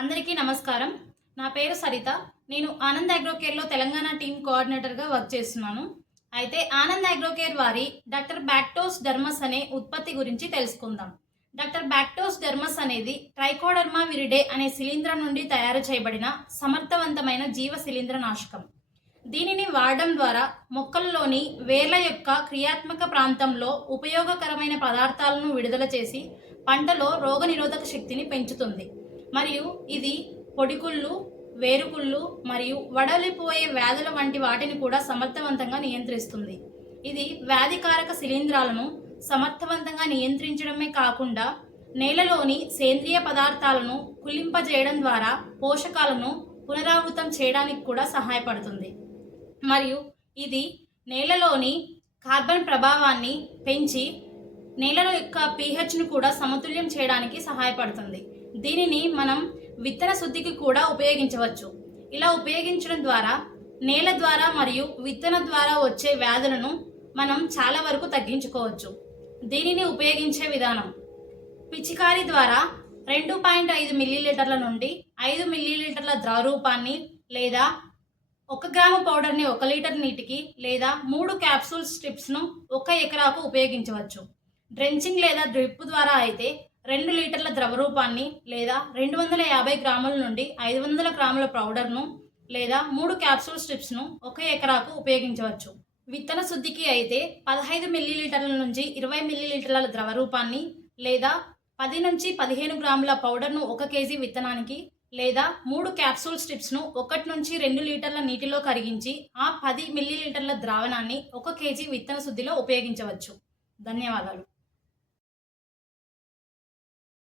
అందరికీ నమస్కారం. నా పేరు సరిత. నేను ఆనంద్ అగ్రోకేర్లో తెలంగాణ టీమ్ కోఆర్డినేటర్గా వర్క్ చేస్తున్నాను. అయితే ఆనంద్ అగ్రోకేర్ వారి డాక్టర్ బ్యాక్టోస్ డర్మస్ అనే ఉత్పత్తి గురించి తెలుసుకుందాం. డాక్టర్ బ్యాక్టోస్ డర్మస్ అనేది ట్రైకోడర్మా విరిడే అనే శిలీంద్రం నుండి తయారు చేయబడిన సమర్థవంతమైన జీవ శిలీంద్ర నాశకం దీనిని వాడడం ద్వారా మొక్కల్లోని వేర్ల యొక్క క్రియాత్మక ప్రాంతంలో ఉపయోగకరమైన పదార్థాలను విడుదల చేసి పంటలో రోగనిరోధక శక్తిని పెంచుతుంది. మరియు ఇది పొడికుళ్ళు వేరుకుళ్ళు మరియు వడలిపోయే వ్యాధుల వంటి వాటిని కూడా సమర్థవంతంగా నియంత్రిస్తుంది. ఇది వ్యాధికారక శిలీంధ్రాలను సమర్థవంతంగా నియంత్రించడమే కాకుండా నేలలోని సేంద్రియ పదార్థాలను కులింపజేయడం ద్వారా పోషకాలను పునరావృతం చేయడానికి కూడా సహాయపడుతుంది. మరియు ఇది నేలలోని కార్బన్ ప్రభావాన్ని పెంచి నేల యొక్క పీహెచ్ను కూడా సమతుల్యం చేయడానికి సహాయపడుతుంది. దీనిని మనం విత్తన శుద్ధికి కూడా ఉపయోగించవచ్చు. ఇలా ఉపయోగించడం ద్వారా నేల ద్వారా మరియు విత్తన ద్వారా వచ్చే వ్యాధులను మనం చాలా వరకు తగ్గించుకోవచ్చు. దీనిని ఉపయోగించే విధానం. పిచికారీ ద్వారా రెండు పాయింట్ ఐదు మిల్లీలీటర్ల నుండి ఐదు మిల్లీలీటర్ల ద్రవరూపాన్ని లేదా ఒక గ్రాము పౌడర్ని ఒక లీటర్ నీటికి లేదా మూడు క్యాప్సూల్ స్ట్రిప్స్ను ఒక ఎకరాకు ఉపయోగించవచ్చు. డ్రెంచింగ్ లేదా డ్రిప్ ద్వారా అయితే రెండు లీటర్ల ద్రవరూపాన్ని లేదా రెండు వందల యాభై గ్రాముల నుండి ఐదు వందల గ్రాముల పౌడర్ను లేదా మూడు క్యాప్సూల్ స్ట్రిప్స్ను ఒక ఎకరాకు ఉపయోగించవచ్చు. విత్తన శుద్ధికి అయితే పదహైదు మిల్లీలీటర్ల నుంచి ఇరవై మిల్లీలీటర్ల ద్రవరూపాన్ని లేదా పది నుంచి పదిహేను గ్రాముల పౌడర్ను ఒక కేజీ విత్తనానికి లేదా మూడు క్యాప్సూల్ స్ట్రిప్స్ను ఒకటి నుంచి రెండు లీటర్ల నీటిలో కరిగించి ఆ పది మిల్లీలీటర్ల ద్రావణాన్ని ఒక కేజీ విత్తన శుద్ధిలో ఉపయోగించవచ్చు. ధన్యవాదాలు.